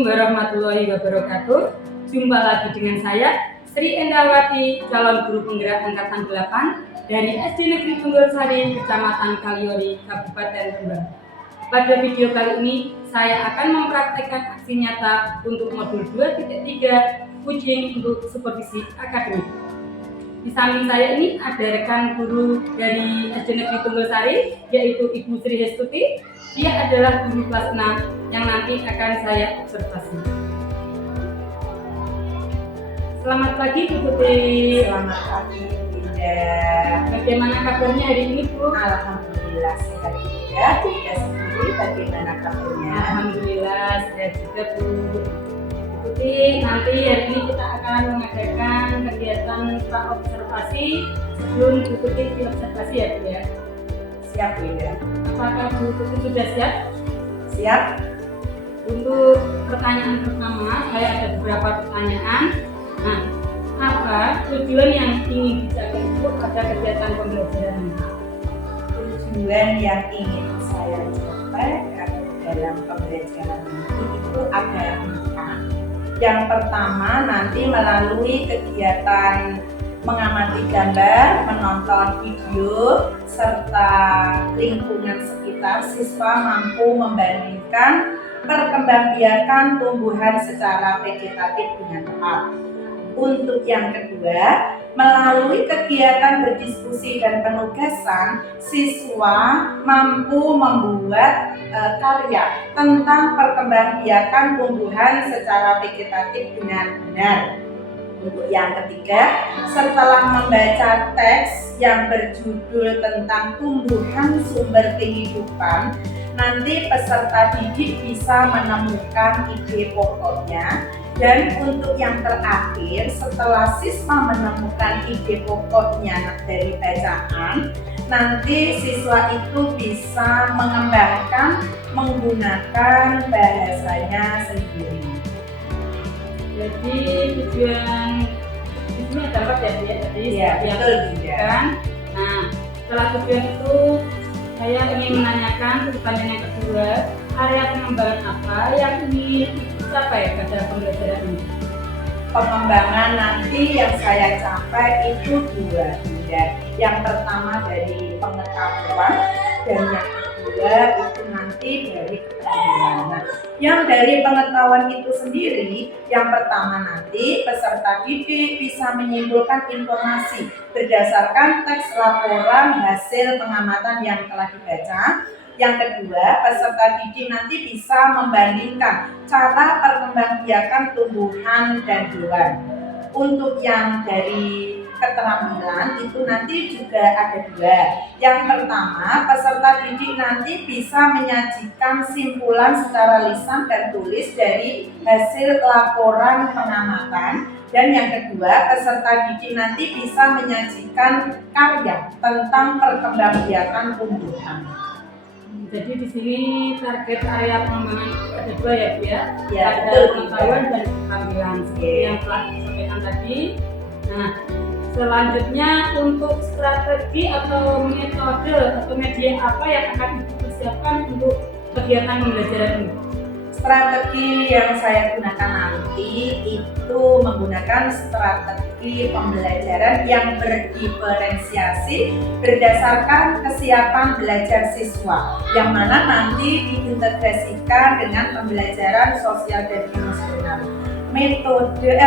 Assalamualaikum warahmatullahi wabarakatuh. Jumpa lagi dengan saya Sri Endawati, calon guru penggerak angkatan 8 dari SD Negeri Tunggulsari, Kecamatan Kaliori, Kabupaten Rembang. Pada video kali ini saya akan mempraktekkan aksi nyata untuk modul 2.3 Coaching untuk Supervisi Akademik. Di samping saya ini ada rekan guru dari SD Negeri Tunggulsari, yaitu Ibu Sri Hestuti. Dia adalah guru kelas 6 yang nanti akan saya observasi. Selamat pagi Bu Putri. Selamat pagi Dinda. Bagaimana kabarnya hari ini Bu? Alhamdulillah sehat juga. Dinda sendiri bagaimana kabarnya? Alhamdulillah sehat juga Bu. Putri, nanti hari ini kita akan mengadakan kegiatan pra-observasi sebelum Bu Putri diobservasi ya Bu ya. Siap Dinda. Apakah Bu Putri sudah siap? Siap. Untuk pertanyaan pertama, saya ada beberapa pertanyaan. Nah, apa tujuan yang ingin dicapai itu pada kegiatan pembelajaran ini? Tujuan yang ingin saya capai dalam pembelajaran ini itu ada 4. Yang pertama nanti melalui kegiatan mengamati gambar, menonton video, serta lingkungan sekitar, siswa mampu membandingkan perkembangbiakan tumbuhan secara vegetatif dengan tepat. Untuk yang kedua, melalui kegiatan berdiskusi dan penugasan, siswa mampu membuat karya tentang perkembangbiakan tumbuhan secara vegetatif dengan benar. Untuk yang ketiga, setelah membaca teks yang berjudul tentang tumbuhan sumber kehidupan, nanti peserta didik bisa menemukan ide pokoknya. Dan untuk yang terakhir, setelah siswa menemukan ide pokoknya dari bacaan, nanti siswa itu bisa mengembangkan menggunakan bahasanya sendiri. Jadi tujuan di sini ada 4 ya Bu ya. Jadi ya, betul kan. Nah, setelah tujuan itu saya ingin menanyakan pertanyaan yang kedua, area pengembangan apa yang ingin dicapai pada pembelajaran ini? Pengembangan nanti yang saya capai itu 2. Yang pertama dari pengetahuan dan yang kedua itu nanti dari keterampilan. Nah, yang dari pengetahuan itu sendiri, yang pertama nanti peserta didik bisa menyimpulkan informasi berdasarkan teks laporan hasil pengamatan yang telah dibaca. Yang kedua, peserta didik nanti bisa membandingkan cara perkembangbiakan tumbuhan dan hewan. Untuk yang dari keterampilan itu nanti juga ada 2. Yang pertama, peserta didik nanti bisa menyajikan simpulan secara lisan dan tulis dari hasil laporan pengamatan. Dan yang kedua, peserta didik nanti bisa menyajikan karya tentang perkembangbiakan tumbuhan. Jadi di sini target area pengembangan ada 2 ya Bu ya. Ya, ada pengetahuan dan keterampilan seperti yang telah disampaikan tadi. Nah, selanjutnya untuk strategi atau metode atau media apa yang akan dipersiapkan untuk kegiatan pembelajaran ini? Strategi yang saya gunakan nanti itu menggunakan strategi pembelajaran yang berdiferensiasi berdasarkan kesiapan belajar siswa, yang mana nanti diintegrasikan dengan pembelajaran sosial dan emosional. Metode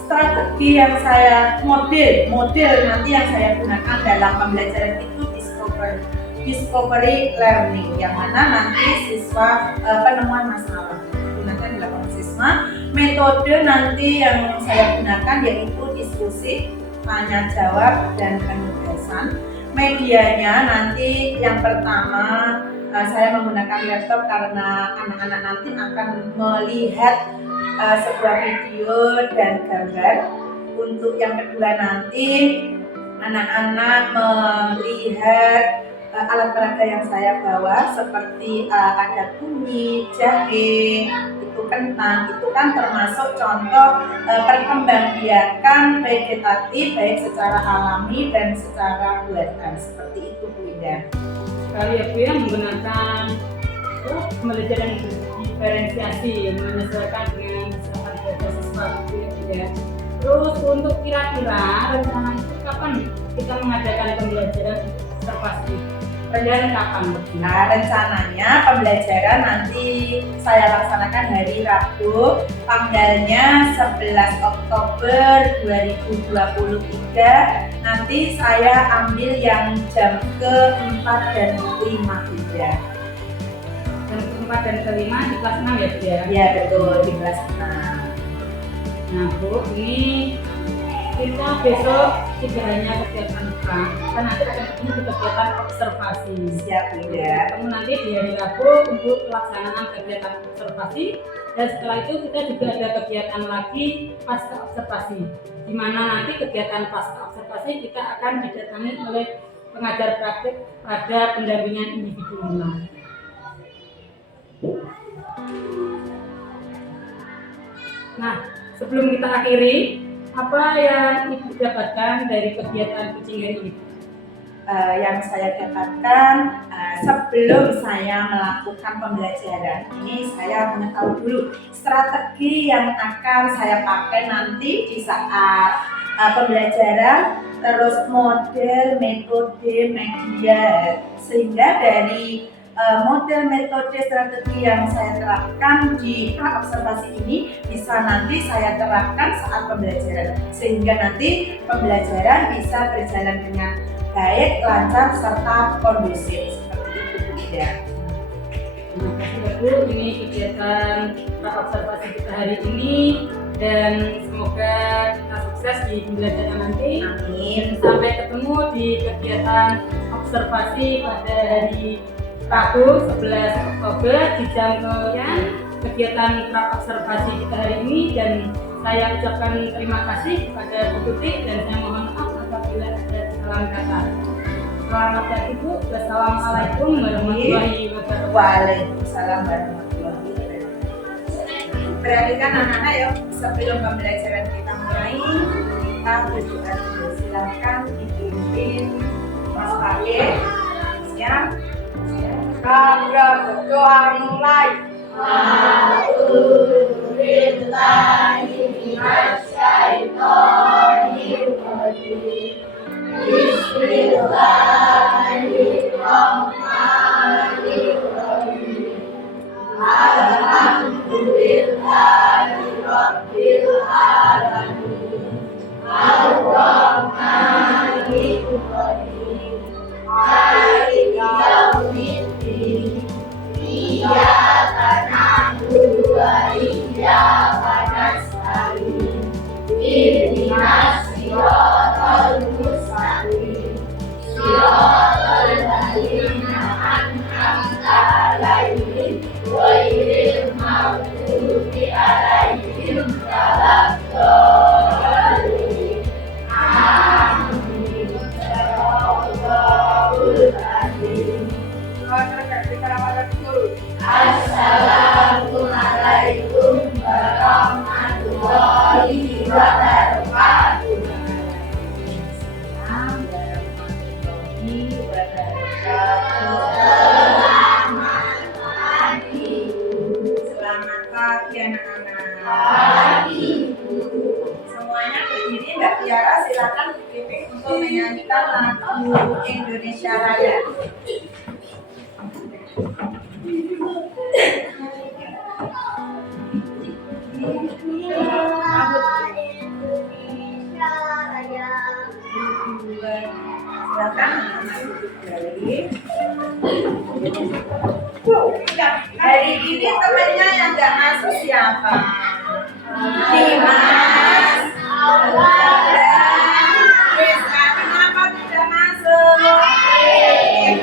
strategi yang saya model nanti yang saya gunakan dalam pembelajaran itu discovery learning, yang mana nanti siswa penemuan masalah gunakan dilakukan siswa. Metode nanti yang saya gunakan yaitu diskusi, tanya jawab, dan penugasan. Medianya nanti yang pertama saya menggunakan laptop karena anak-anak nanti akan melihat sebuah video dan gambar. Untuk yang kedua nanti anak-anak melihat alat peraga yang saya bawa seperti ada kunyit, jahe, itu kentang, itu kan termasuk contoh perkembangbiakan vegetatif baik secara alami dan secara buatan, seperti itu Bu Indah. Sekali ya Bu ya, menggunakan pembelajaran diferensiasi menyesuaikan dengan kesehatan belajar siswa ya. Terus untuk kira-kira rencana itu kapan kita mengadakan pembelajaran observasi dan kapan? Nah, rencananya pembelajaran nanti saya laksanakan hari Rabu, tanggalnya 11 Oktober 2023. Nanti saya ambil yang jam ke-4 dan 5 juga. Jam ke-4 dan ke-5 di kelas 6 ya Bu ya? Iya betul, di kelas 6. Nah Bu, ini kita besok tidak hanya kegiatan pra, kita nanti akan ketemu di kegiatan observasi. Siap ya. Ketemu nanti di hari Rabu untuk pelaksanaan kegiatan observasi, dan setelah itu kita juga ada kegiatan lagi pasca observasi, di mana nanti kegiatan pasca observasi kita akan didatangi oleh pengajar praktik pada pendampingan individu 5. Nah, sebelum kita akhiri, apa yang Ibu dapatkan dari kegiatan kucing hari ini? Yang saya dapatkan sebelum saya melakukan pembelajaran ini, saya mengetahui dulu strategi yang akan saya pakai nanti di saat pembelajaran, terus model, metode, media, sehingga dari model, metode, strategi yang saya terapkan di pra-observasi ini bisa nanti saya terapkan saat pembelajaran, sehingga nanti pembelajaran bisa berjalan dengan baik, lancar, serta kondusif. Seperti itu ya. Terima kasih Bu, ini kegiatan pra-observasi kita hari ini, dan semoga kita sukses di pembelajaran nanti. Amin. Sampai ketemu di kegiatan observasi pada hari Rabu 11 Oktober di jam kegiatan pra-observasi kita hari ini, dan saya ucapkan terima kasih kepada Bu Tuti, dan saya mohon maaf apabila ada kesalahan kata. Selamat pagi Bu. Wassalamualaikum warahmatullahi wabarakatuh. Waalaikumsalam warahmatullahi wabarakatuh. Perhatikan anak-anak ya, sebelum pembelajaran kita mulai, kita berdoa dulu. Silakan dipimpin Mas Pake. Siap? Maka berdoa mulai. A'udzubillahi minasyaitonir rajim. Bismillahirrahmanirrahim. Alhamdulillahi rabbil alamin. Ar-Rahmanir Rahim. Maliki yaumiddin. Iyyaka na'budu wa iyyaka nasta'in. Ihdinas siratal mustaqim. Siratal ladzina an'amta 'alaihim ghairil maghdubi 'alaihim waladdallin. Amin. Sadaqallahul azim. Assalamualaikum warahmatullahi wabarakatuh. Selamat pagi anak-anak. Pagi. Semuanya berdiri, Mbak Tiara silakan berdiri untuk menyanyikan lagu Indonesia Raya. Silakan berdiri. Hari ini temannya yang nggak masuk siapa? Dimas. Rizka, kenapa tidak masuk?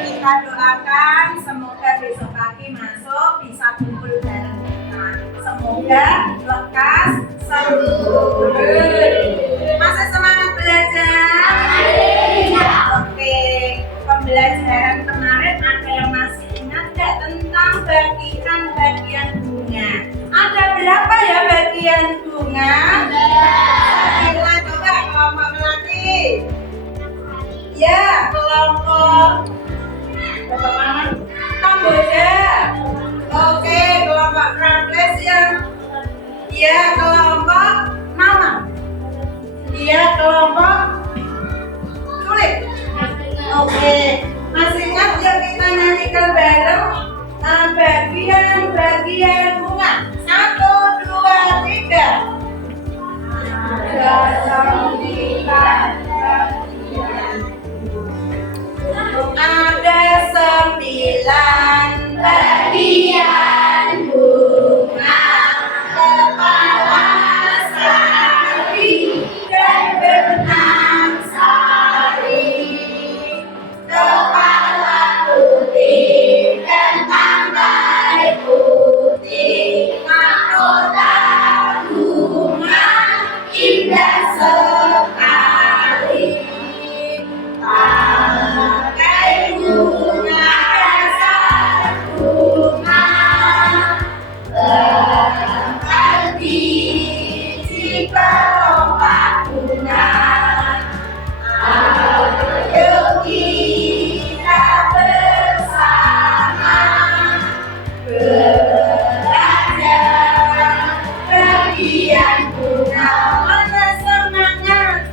Kita doakan semoga besok pagi masuk bisa kumpul bareng kita. Semoga lekas sembuh. Masih semangat belajar? Oke, pembelajaran kemarin ada yang masih ingat nggak tentang bagian bunga? Ada berapa ya bagian bunga? Kita coba kelompok melati. Ya, kelompok Bapak Maman Kamboja. Oke, kelompok Iya, kelompok mawar. Iya, kelompok kulit. Oke, masih ingat yuk kita nyanyikan bareng bagian-bagian bunga. 1, 2, 3. Ada 9 bagian bunga, kepala sari dan benang sari, kepala putih dan tangkai putih, mahkota bunga indah sekali. Pakai bunga dasar bunga, tempat biji pelompat bunga. Ayo kita bersama belajar bagian bunga. Mana semangat?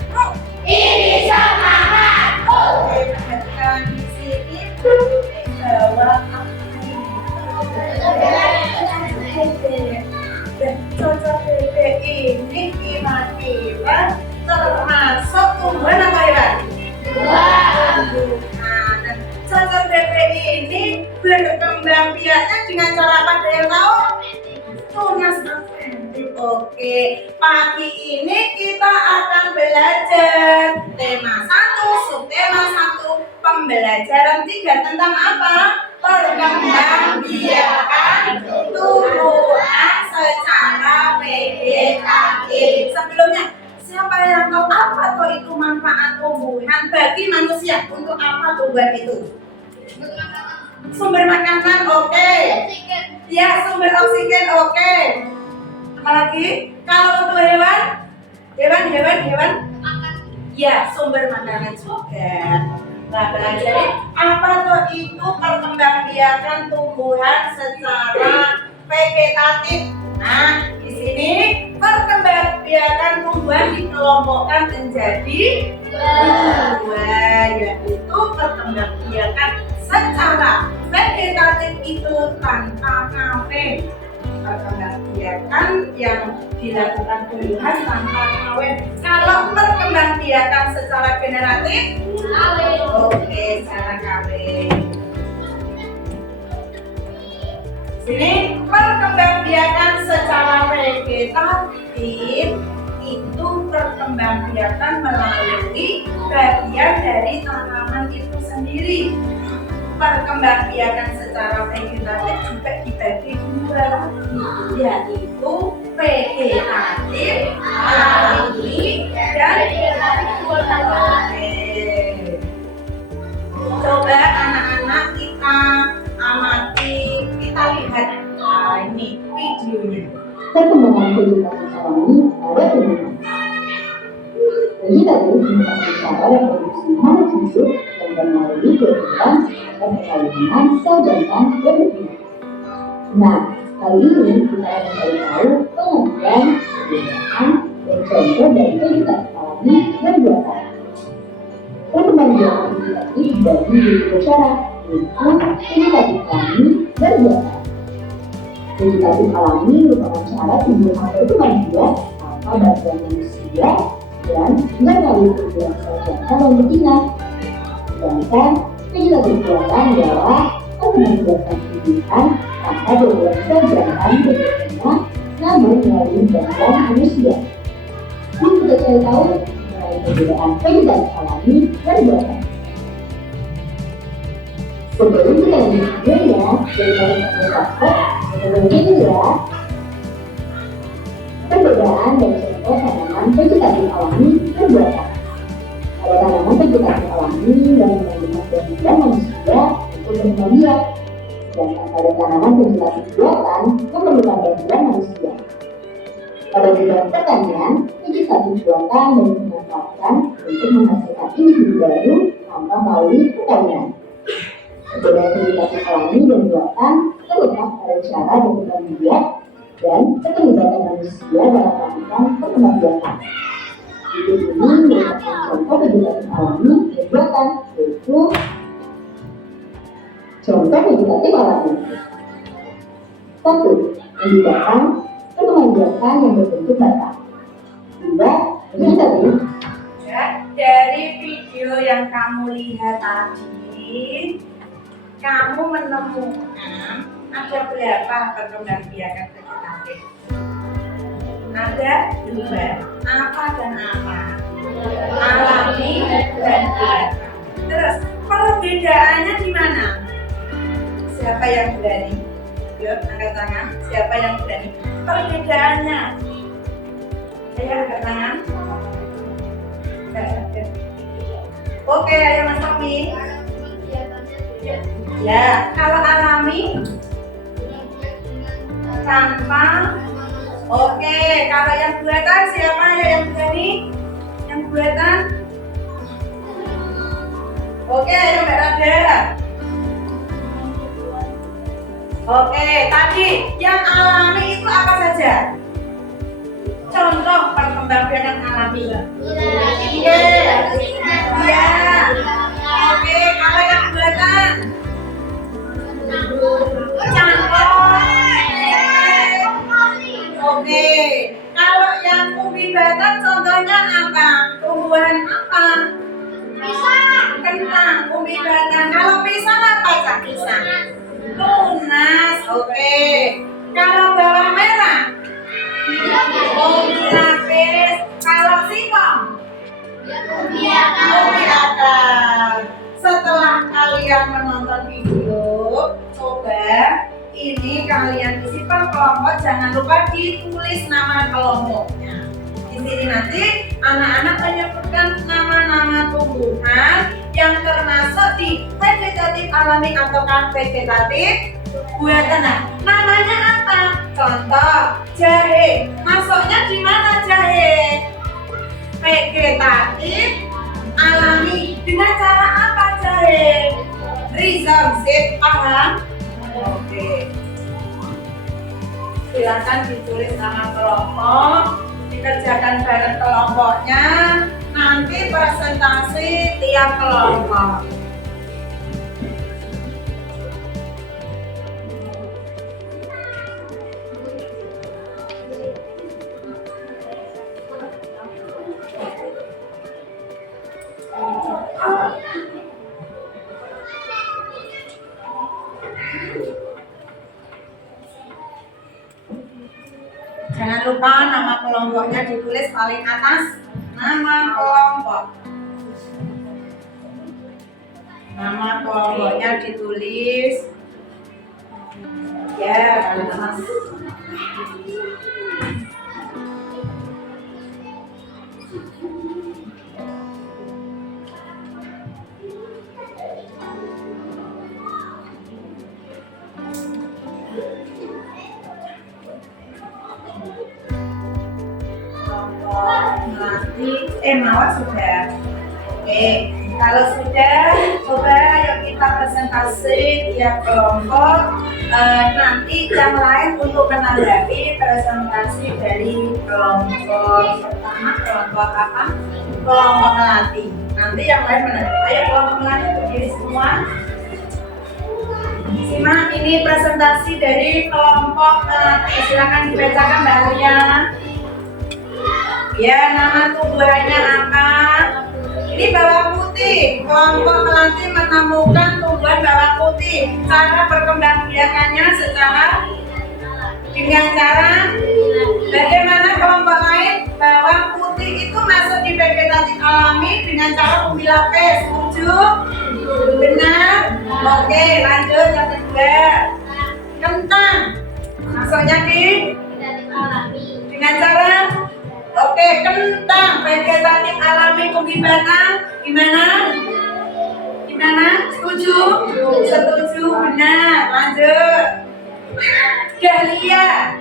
Ini semangat. Perhatikan di sini di bawah kaki. Dan cocok bebek ini kira-kira termasuk tumbuhan apa ya? Nah, dan cocok bebek ini berkembang biaknya dengan cara apa? Ada yang tahu? Tunas afentif. Oke, pagi ini kita akan belajar tema 1, subtema 1, pembelajaran 3 tentang apa? Perkembangbiakan tumbuhan secara PDKT. Sebelumnya, siapa yang tahu apa tuh itu manfaat tumbuhan bagi manusia? Untuk apa tumbuhan itu? Sumber makanan, oke. Ya, sumber oksigen, oke. Apalagi kalau untuk hewan? Hewan? Ya, sumber makanan juga. Nah, belajar apa tuh itu perkembangbiakan tumbuhan secara vegetatif. Nah, di sini perkembangbiakan tumbuhan dikelompokkan menjadi 2, yaitu perkembangbiakan secara vegetatif itu tanpa kawin. Perkembangbiakan yang dilakukan tumbuhan tanpa kawin. Kalau perkembangbiakan secara generatif, oke, secara kawin. Sini perkembangbiakan secara vegetatif itu perkembangbiakan melalui bagian dari tanaman itu sendiri. Perkembangbiakan secara vegetatif juga dibagi 2 lagi, yaitu vegetatif alami dan coba anak-anak kita amati, kita lihat. Nah, ini videonya. Perkembangan vegetasi alami pada tumbuhan. Vegetasi merupakan cara reproduksi makhluk hidup yang melalui kehidupan dan perkawinan sel jantan dan betina. Nah, kali ini kita akan mencari tahu pengertian, perbedaan, dan contoh dari vegetasi alami dan buatan. Perkembangbiakan vegetasi dibagi menjadi 2 cara, yaitu vegetatif alami dan buatan. Vegetatif alami merupakan cara tumbuhan berkembang biak tanpa bantuan manusia dan melalui kegiatan sel jantan dan betina. Sedangkan vegetatif buatan adalah perkembangbiakan tumbuhan tanpa bantuan sel jantan dan betina, namun melalui bantuan manusia. Yuk kita cari tahu mengenai perbedaan vegetatif alami dan buatan. Sebelum kita lanjut videonya, jangan lupa subscribe ini ya. Perbedaan dan contoh tanaman vegetatif alami dan buatan. Pada tanaman vegetatif alami yang menggunakan bantuan manusia untuk berkembang biak, sedangkan pada tanaman vegetatif buatan memerlukan bantuan manusia. Pada bidang pertanian, vegetatif buatan dimanfaatkan untuk menghasilkan individu baru tanpa melalui perkawinan. Perbedaan vegetatif alami dan buatan terletak pada cara berkembang biak dan keterlibatan manusia dalam melakukan perkembangbiakan. Berikut ini merupakan contoh vegetatif alami kegiatan, yaitu contoh vegetatif alami. 1. Membiarkan perkembangbiakan yang berbentuk batang. 2. Vegetatif. Ya, dari video yang kamu lihat tadi, kamu menemukan ada berapa perkembangbiakan vegetatif? Ada 2. Apa dan apa? Alami dan biasa. Terus perbedaannya di mana? Siapa yang berani? Yuk, angkat tangan. Siapa yang berani? Perbedaannya. Saya angkat tangan. Oke, ayo Mas Tommy. Ya, kalau alami tanpa. Oke, kalau yang buatan siapa ya yang berani? Yang buatan? Oke, ayo Mbak Rada. Oke, tadi yang alami itu apa saja? Contoh perkembangbiakan alami. Iya. Iya. Oke, kalau yang buatan? Cangkok. Oke, kalau yang ubi batang contohnya apa? Tumbuhan apa? Pisang. Kentang, ubi batang. Kalau pisang apa Cak? Pisang. Tunas. Oke. Kalau bawang merah? Ubi lapis. Kalau singkong? Ubi akar. Setelah kalian menonton video, coba ini kalian isi per kelompok, jangan lupa ditulis nama kelompoknya. Di sini nanti anak-anak menyebutkan nama-nama tumbuhan yang termasuk di vegetatif alami atau vegetatif buatan. Nah, namanya apa? Contoh, jahe. Masuknya di mana jahe? Vegetatif alami. Dengan cara apa jahe? Rhizome seed, paham? Oke. Silakan ditulis nama kelompok, dikerjakan bareng kelompoknya. Nanti presentasi tiap kelompok. Jangan lupa nama kelompoknya ditulis paling atas. Nama kelompok. Nama kelompoknya ditulis. Ya, paling atas. Mawar sudah. Oke, kalau sudah, coba ayo kita presentasi tiap kelompok. Nanti yang lain untuk menanggapi presentasi dari kelompok pertama, kelompok apa? Kelompok melati. Nanti yang lain menanggapi. Ayo kelompok melati berdiri semua. Simak ini presentasi dari kelompok melati. Silakan dibacakan Mbak Arya. Ya, nama tumbuhannya apa? Ini bawang putih. Kelompok melati menemukan tumbuhan bawang putih. Cara perkembangbiakannya dengan cara bagaimana kelompok lain? Bawang putih itu masuk di vegetatif alami dengan cara umbi lapis. Setuju? Benar? Oke, lanjut yang kedua. Kentang masuknya di dengan cara oke, kentang vegetatif alami umbi batang gimana? Gimana? Setuju? Setuju, benar. Lanjut. Dahlia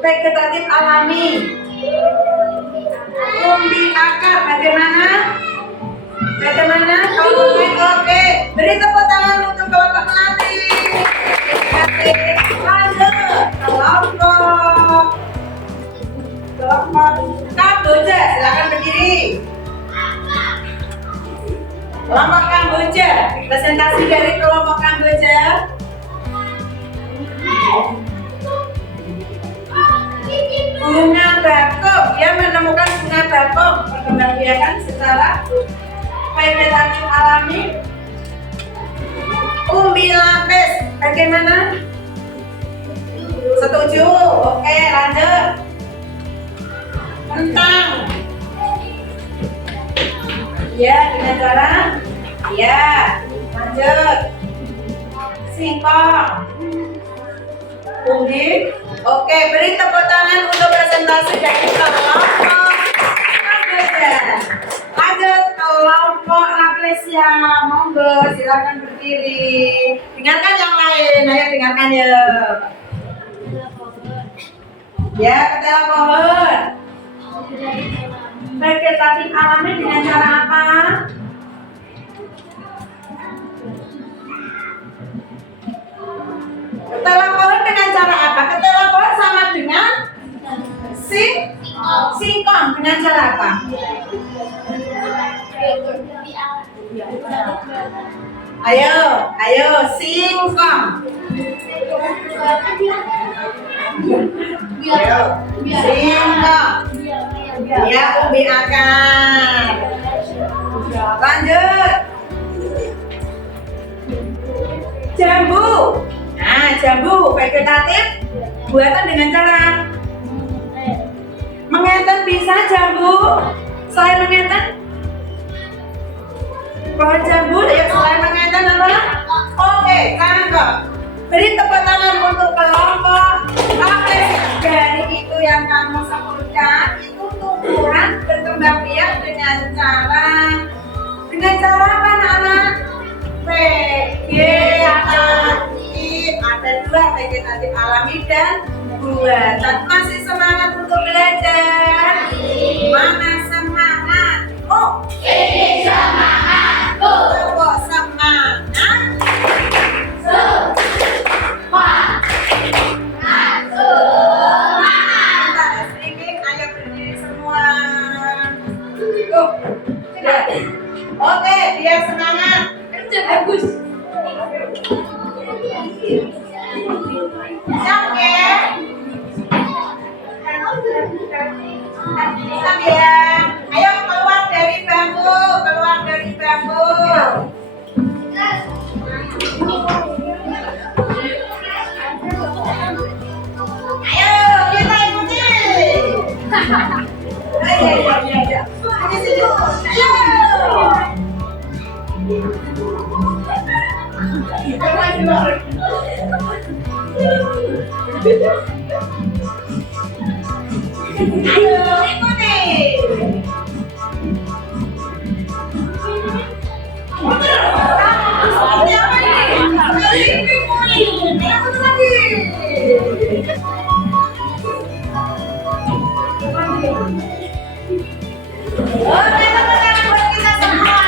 vegetatif alami umbi akar bagaimana? Bagaimana? Oke, beri tepuk tangan untuk kelompok melati. Lanjut. Presentasi dari kelompok Kamboja. Bunga bakok, dia menemukan bunga bakok, perkembangbiakan secara vegetatif alami. Umbi lapis, bagaimana? Setuju? Oke, lanjut. Kentang. Ya, dengan cara. Ya, lanjut. Singkong. Umbi. Oke, beri tepuk tangan untuk presentasi dari kelompok Kamboja. Lanjut kelompok Rafflesia, monggo silakan berdiri. Dengarkan yang lain, ayo dengarkan ya. Ya, ketela pohon. Vegetatif alami dengan cara apa? Ketela pohon dengan cara apa? Ketela pohon sama dengan singkong dengan cara apa? Ayo, singkong. Singkong. Ya, umbi akar. Lanjut. Jambu. Nah, jambu vegetatif buatan dengan cara mengeten bisa jambu. Selain mengeten, pohon jambu ya selain mengeten apa? Oke, cakep. Beri tepuk tangan untuk kelompok Rafflesia. Dari itu yang kamu sebutkan itu tumbuhan berkembang biak dengan cara apa anak-anak? Vegetatif. Ada dua, vegetatif alami dan buatan. Masih semangat untuk belajar? Mana semangat? Oh, Ini semangat. oh semangat. Minta streaming, ayo berdiri semua. Ya. Oke, biar semangat. Kerja bagus. Siap ya? Siap ya? Ayo keluar dari bangku, keluar dari bangku. Ayo kita ikuti. Ayo. Di situ. Ayo. Ayo ikuti. Seperti apa ini? Ayo lagi. Oke, tepuk tangan buat kita semua.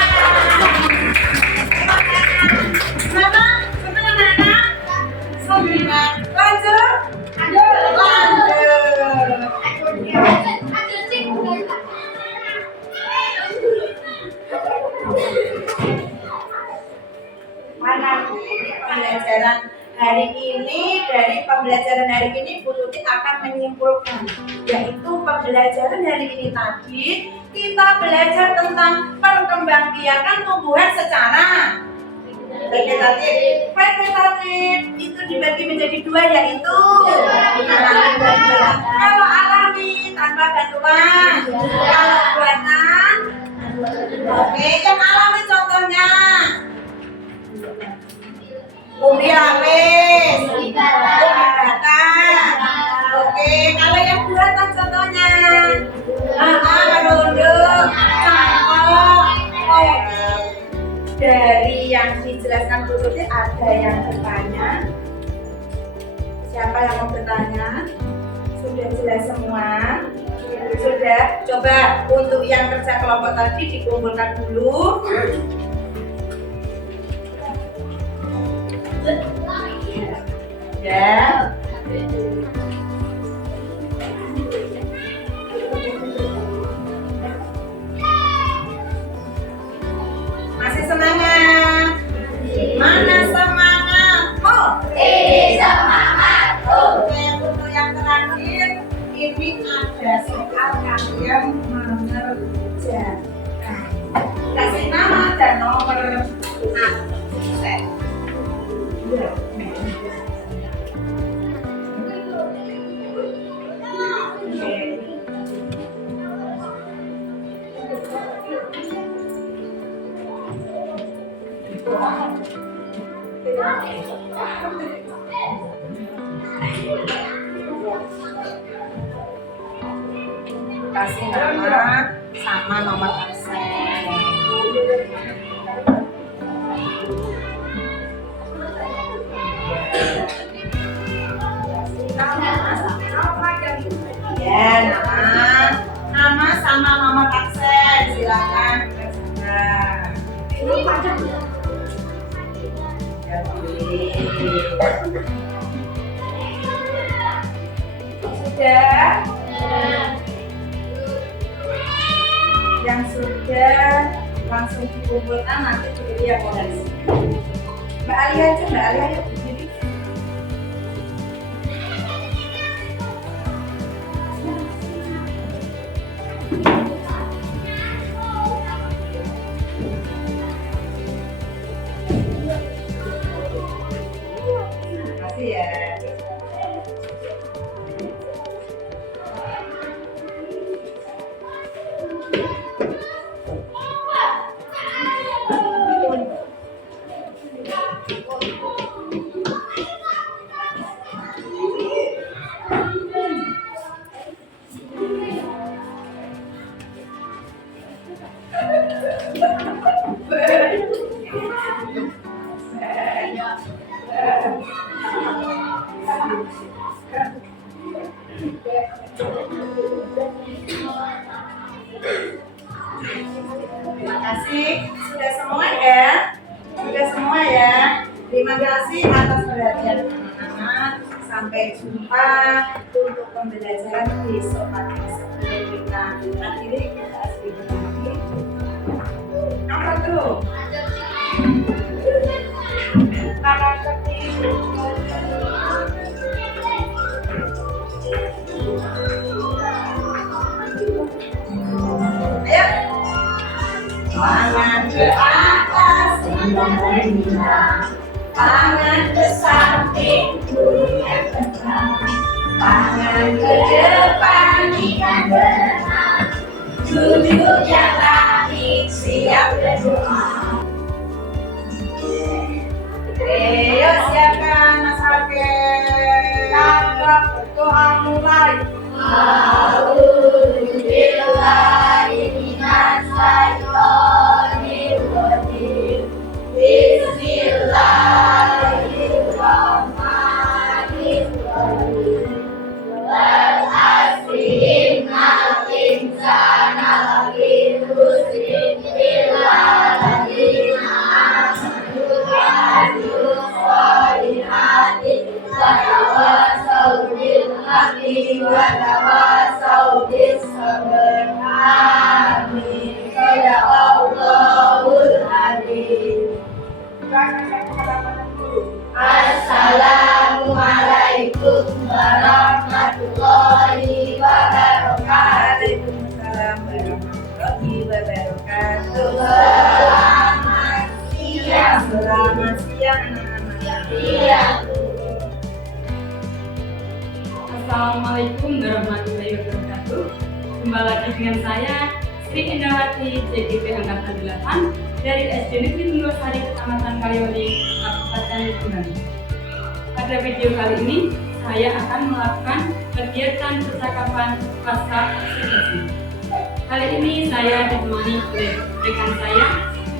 Semangat, anak-anak. Semangat. Lanjut. Pembelajaran hari ini Bu Tuti akan menyimpulkan, yaitu pembelajaran hari ini tadi kita belajar tentang perkembangbiakan tumbuhan secara vegetatif. Itu dibagi menjadi dua, yaitu alami dan buatan. Kalau alami tanpa bantuan, kalau buatan, oke, yang alami contohnya umbi lapis, umbi batang. Oke, kalau yang buatan contohnya merunduk, cangkok. Dari yang dijelaskan Bu Tuti ada yang bertanya? Siapa yang mau bertanya? Sudah jelas semua? Sudah? Coba untuk yang kerja kelompok tadi dikumpulkan dulu. Ya. Masih semangat? Kasih nama sama nomor absen. Ya, nama sama nomor absen, silakan. Ya, boleh. Sudah. Yang sudah langsung dikumpulkan nanti pilih yang mau dari sini. Mbak Alia aja, Mbak Alia yuk berdiri. Terima kasih ya. Terima kasih. Sudah semua ya? Sudah semua ya? Terima kasih atas perhatian anak-anak. Sampai jumpa untuk pembelajaran besok pagi sebelum kita akhiri kita lagi. Apa tuh? Ayo. Tangan ke atas, tangan ke samping, tangan ke depan, ikan berenang, duduk yang rapi, siap berdoa. Ayo siapkan Mas Hafiz. Kita berdoa mulai. Assalamualaikum warahmatullahi wabarakatuh. Waalaikumsalam warahmatullahi wabarakatuh. Selamat siang. Selamat siang anak-anak. Assalamualaikum warahmatullahi wabarakatuh. Jumpa lagi dengan saya Sri Endawati CGP Angkatan 8 dari SD Negeri Tunggul Sari Kecamatan Kaliori, Kabupaten Tuban. Pada video kali ini saya akan melakukan kegiatan percakapan pasca observasi. Kali ini saya ditemani oleh rekan saya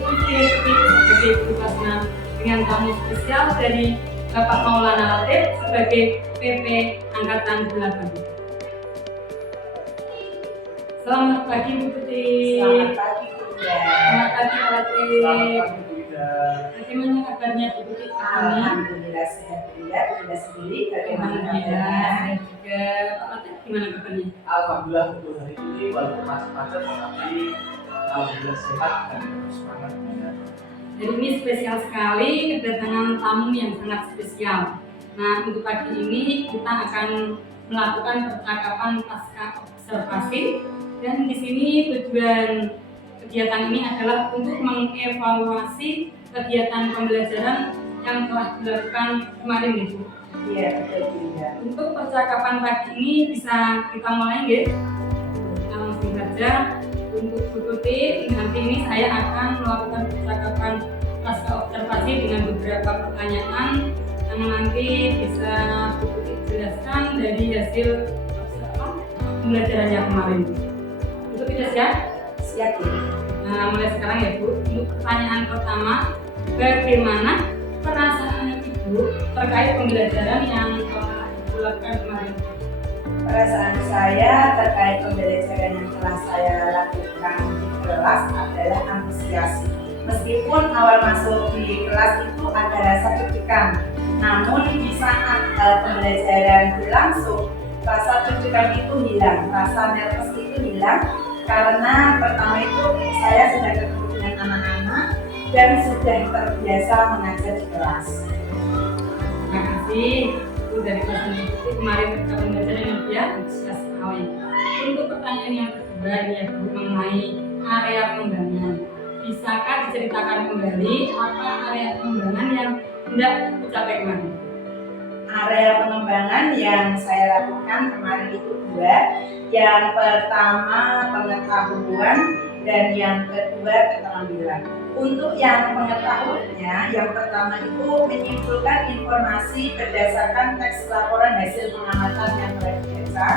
sebagai guru Pasna dengan tamu spesial dari Bapak Maulana Latif sebagai PP Angkatan 8. Selamat pagi Bu Tuti. Selamat pagi Bunda. Selamat pagi Pak Latif. Selamat pagi Bu Ida. Bagaimana kabarnya Bu Tuti? Alhamdulillah sehat Bunda. Bunda sendiri bagaimana Alhamdulillah. kabarnya? Saya juga Pak Latif gimana kabarnya? Alhamdulillah untuk hari ini walaupun macet-macet tapi alhamdulillah sehat dan semangat Bunda. Jadi ini spesial sekali kedatangan tamu yang sangat spesial. Nah untuk pagi ini kita akan melakukan percakapan pasca observasi dan di sini tujuan kegiatan ini adalah untuk mengevaluasi kegiatan pembelajaran yang telah dilakukan kemarin Ibu. Iya betul Bunda. Untuk percakapan pagi ini bisa kita mulai nggih? Kita langsung saja. Untuk Bu Tuti, nanti ini saya akan melakukan percakapan pasca observasi dengan beberapa pertanyaan yang nanti bisa dijelaskan dari hasil pembelajarannya kemarin. Untuk kita siap? Siap ya. Nah, mulai sekarang ya Bu. Untuk pertanyaan pertama, bagaimana perasaan Ibu terkait pembelajaran yang telah Ibu lakukan kemarin? Perasaan saya terkait pembelajaran yang telah saya lakukan di kelas adalah antusias. Meskipun awal masuk di kelas itu ada rasa deg-degan, namun di saat pembelajaran berlangsung, rasa deg-degan itu hilang, rasa nervous itu hilang, karena pertama itu saya sudah ketemu dengan anak-anak dan sudah terbiasa mengajar di kelas. Terima kasih. Itu dari kelas mengikuti kemarin ketika pembelajaran yang dia antusias sekali. Untuk pertanyaan yang kedua ini ya Bu, mengenai area pengembangan. Bisakah diceritakan kembali apa area pengembangan yang hendak dicapai kemarin? Area pengembangan yang saya lakukan kemarin itu dua. Yang pertama pengetahuan dan yang kedua keterampilan. Untuk yang pengetahuannya, yang pertama itu menyimpulkan informasi berdasarkan teks laporan hasil pengamatan yang telah dibaca.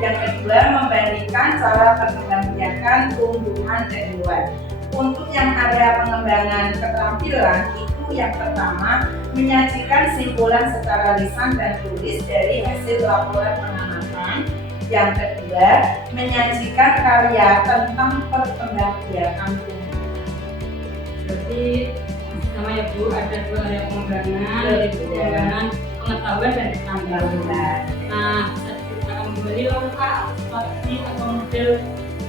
Yang kedua membandingkan cara perkembangan tumbuhan dan hewan. Untuk yang area pengembangan keterampilan itu yang pertama menyajikan simpulan secara lisan dan tulis dari hasil laporan pengamatan. Yang kedua menyajikan karya tentang perkembangbiakan tumbuhan. Berarti sama ya Bu, ada dua area pengembangan, yaitu pengembangan pengetahuan dan keterampilan. Nah, bisa diceritakan kembali langkah strategi atau model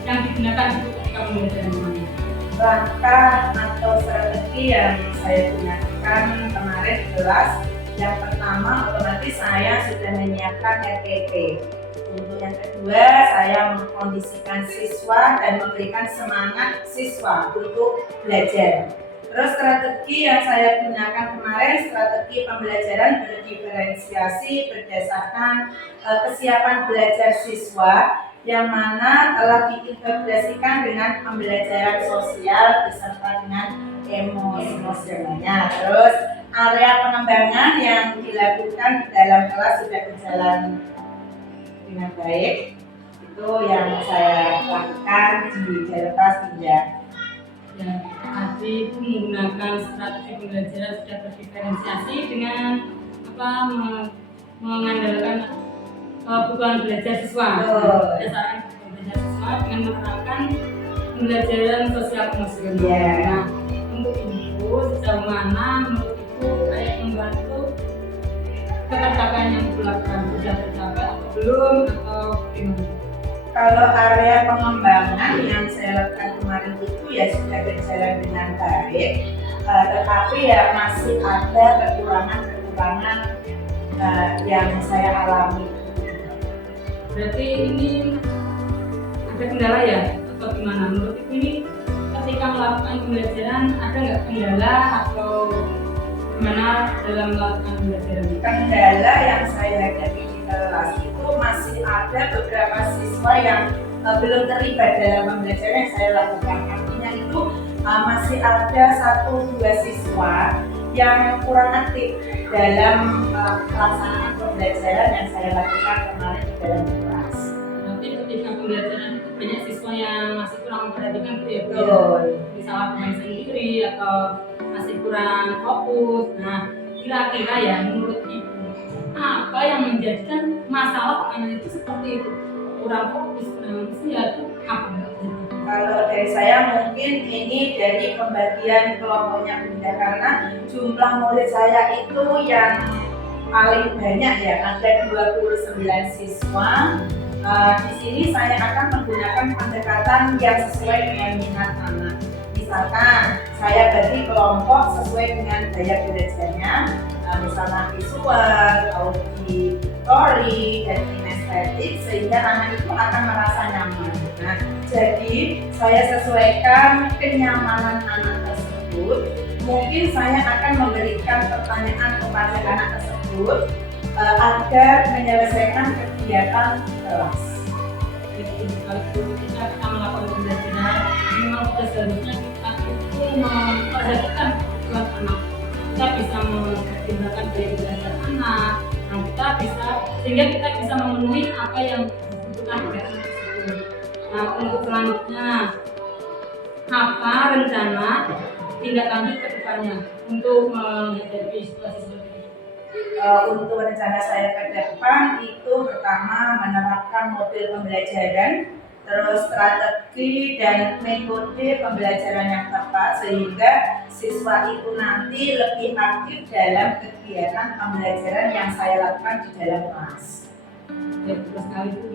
yang digunakan untuk ketika pembelajaran kemarin? Langkah atau strategi yang saya gunakan kemarin jelas. Yang pertama otomatis saya sudah menyiapkan RPP. Untuk yang kedua saya mengkondisikan siswa dan memberikan semangat siswa untuk belajar. Terus strategi yang saya gunakan kemarin, strategi pembelajaran berdiferensiasi berdasarkan kesiapan belajar siswa yang mana telah diintegrasikan dengan pembelajaran sosial beserta dengan emosionalnya. Terus area pengembangan yang dilakukan di dalam kelas sudah berjalan dengan baik. Itu yang saya lakukan di dalam kelas ya. Ya, tadi menggunakan strategi pembelajaran sudah berdiferensiasi dengan mengandalkan kebutuhan belajar siswa, berdasarkan kebutuhan belajar siswa dengan menerapkan pembelajaran sosial emosional. Nah, untuk Ibu sejauh mana menurut Ibu kayak membantu ketercapaian yang dilakukan, sudah tercapai atau belum atau gimana? Kalau area pengembangan yang saya lakukan kemarin itu ya sudah berjalan dengan baik, tetapi ya masih ada kekurangan yang saya alami. Berarti ini ada kendala ya atau gimana? Menurut Ibu ini ketika melakukan pembelajaran ada nggak kendala atau gimana dalam melakukan pembelajaran? Kendala yang saya hadapi di kelas itu masih ada beberapa siswa yang belum terlibat dalam pembelajaran yang saya lakukan. Artinya itu masih ada 1-2 siswa yang kurang aktif dalam pelaksanaan pembelajaran yang saya lakukan kemarin di dalam kelas. Berarti ketika pembelajaran itu banyak siswa yang masih kurang memperhatikan gitu ya Bu? Betul. Misalnya bermain sendiri atau masih kurang fokus. Nah, kira-kira ya menurut Ibu apa yang menjadikan masalah anak itu seperti itu? Kurang fokus, kurang siap itu apa? Kalau dari saya mungkin ini dari pembagian kelompoknya Bunda, karena jumlah murid saya itu yang paling banyak ya, ada 29 siswa. Di sini saya akan menggunakan pendekatan yang sesuai dengan minat anak. Misalkan saya bagi kelompok sesuai dengan gaya belajarnya, misalnya visual, auditori, dan kinestetik, sehingga anak itu akan merasa nyaman. Nah, jadi saya sesuaikan kenyamanan anak tersebut. Mungkin saya akan memberikan pertanyaan kepada anak tersebut agar menyelesaikan kegiatan kelas. Jadi kalau kita melakukan pembelajaran memang sudah seharusnya kita itu memperhatikan kemampuan anak. Kita bisa mempertimbangkan gaya belajar anak. Nah, sehingga kita bisa memenuhi apa yang dibutuhkan oleh anak tersebut. Nah, untuk selanjutnya, apa rencana tindak lanjut ke depannya untuk menghadapi situasi seperti ini? Untuk rencana saya ke depan itu pertama menerapkan model pembelajaran, terus strategi dan metode pembelajaran yang tepat sehingga siswa itu nanti lebih aktif dalam kegiatan pembelajaran yang saya lakukan di dalam kelas. Ya, betul sekali itu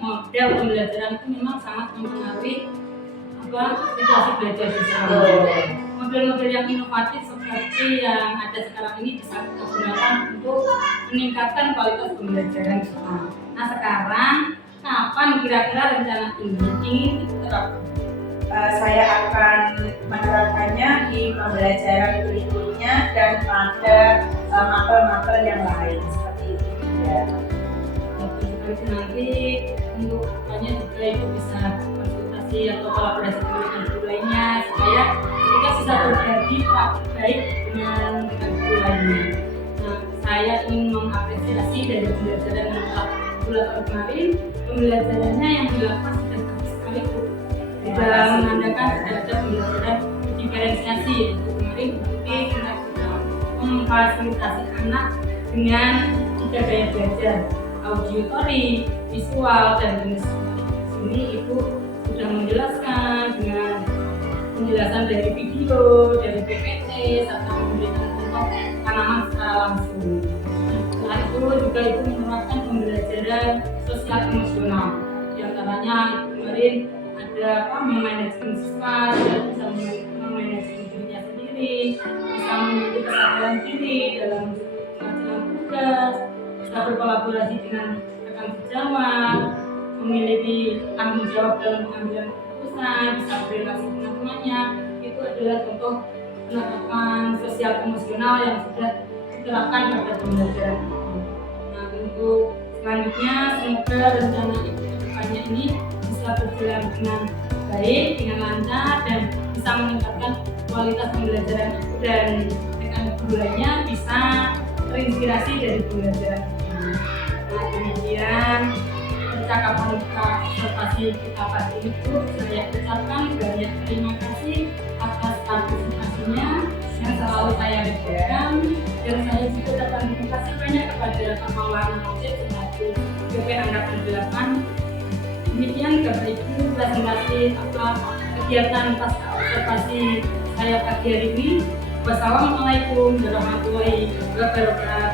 model pembelajaran itu memang sangat mempengaruhi situasi belajar siswa. Model-model yang inovatif seperti yang ada sekarang ini bisa kita gunakan untuk meningkatkan kualitas pembelajaran kita. Nah, sekarang kapan kira-kira rencana ini ingin diterapkan? Saya akan menerapkannya di pembelajaran berikutnya dan pada mapel-mapel yang lain seperti itu ya. Nanti untuk banyak juga itu bisa konsultasi atau kolaborasi dengan guru lainnya supaya kita bisa berbagi praktik baik dengan guru lainnya. Nah, saya ingin mengapresiasi dari pembelajaran yang telah dilakukan kemarin, pembelajarannya yang dilakukan sudah bagus sekali di dalam mengadakan terhadap pembelajaran diferensiasi. Untuk kemarin kita memfasilitasi anak dengan 3 gaya belajar, auditory, visual, dan ini itu sudah menjelaskan dengan penjelasan dari video, dari PPT, serta memberikan contoh tanaman secara langsung. Setelah itu juga itu menerapkan pembelajaran sosial emosional. Di antaranya itu kemarin ada memanajemen siswa, bisa memanajemen dirinya sendiri, bisa memiliki kesadaran diri dalam melaksanakan tugas, bisa berkolaborasi dengan rekan sejawat, memiliki tanggung jawab dalam pengambilan keputusan, bisa berrelasi dengan temannya. Itu adalah contoh penerapan sosial emosional yang sudah diterapkan pada pembelajaran ini. Nah, untuk selanjutnya semoga rencana kedepannya ini bisa berjalan dengan baik, dengan lancar, dan bisa meningkatkan kualitas pembelajaran itu, dan rekan guru lainnya bisa terinspirasi dari pembelajaran ini. Nah, kemudian percakapan observasi kita pagi itu saya ucapkan banyak terima kasih atas partisipasinya yang selalu saya berikan, dan saya juga dapat terima kasih banyak kepada Pak Maulana Hafid selaku BP Angkatan 8. Demikian Bapak Ibu presentasi kegiatan pasca observasi saya pagi hari ini. Wassalamualaikum warahmatullahi wabarakatuh.